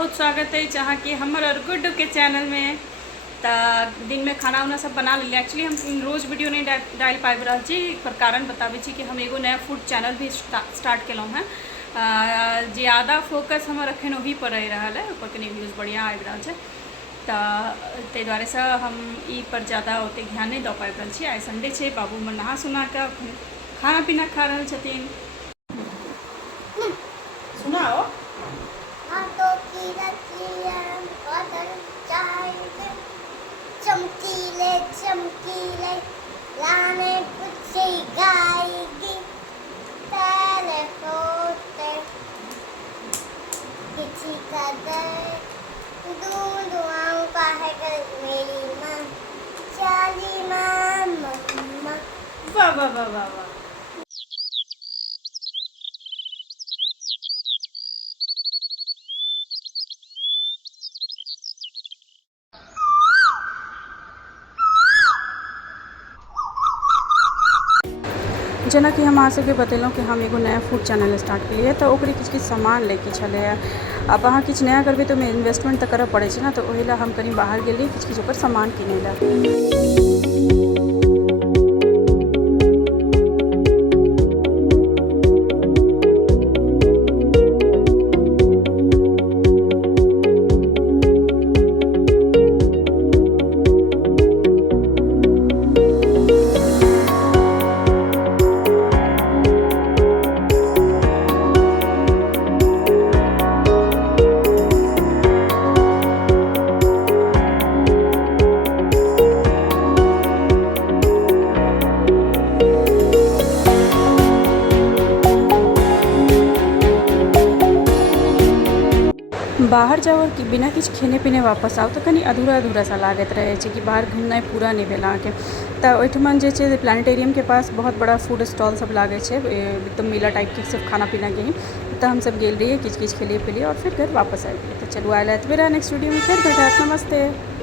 बहुत स्वागत है जहाँ कि हमर और गुड्डू के चैनल में। तो दिन में खाना उना सब बना लिया। एक्चुअली हम रोज़ वीडियो नहीं डाल पाबि रहा छी, पर कारण बताबै छी कि हम एगो नया फूड चैनल भी स्टार्ट केलहुँ हैं। ज़्यादा फोकस हमर अखन वही पर रहि रहा है, ऊपर कनी व्यूज़ बढ़िया आबि रहल छै। तो ताहि दुआरे से हम ई पर ज़्यादा ओते ध्यान नहीं दऽ पाबि रहल छी। आइ संडे छै, बाबू हमर नहा सुना कऽ खाना पीना खा रहल छथिन। सुनाओ। चमकीले चमकीले लाने कुछ गाएगी पहले होते किसी का दर दूध दुआओं का है कल मेरी माँ चाली माँ मम्मा। वाह वाह वाह वाह वाह। जना कि हम अहाँ सबके बतेलहुँ कि हम एगो नया फूड चैनल स्टार्ट केलिए, तो ओकरे किछु किछु सामान लैके छलै। अब अहाँ किछु नया करबै तऽ ओहिमे इन्वेस्टमेंट तऽ करऽ पड़ै छै ने, तऽ ओहि लए हम कनि बाहर गेलिए किछु किछु ओकर सामान किनै लए। बाहर जाओ और बिना किछु खेने पीने वापस आओ तो कनी अधूरा अधूरा सा लागत रहे छै कि बाहर घूमनाइ पूरा नहीं भेल अहाँके। तऽ ओहिठमन जे छै प्लानिटेरियम के पास बहुत बड़ा फूड स्टॉल सब लागै छै, एकदम मेला टाइप के सिर्फ खाना पीना के ही। तऽ हम सब गेल रहिए, किछु किछु खेलिए पिलिए और फिर घर वापस आबि गेलिए। तऽ चलू आइ एतबे रहा, नेक्स्ट वीडियो में फिर भेटत। नमस्ते।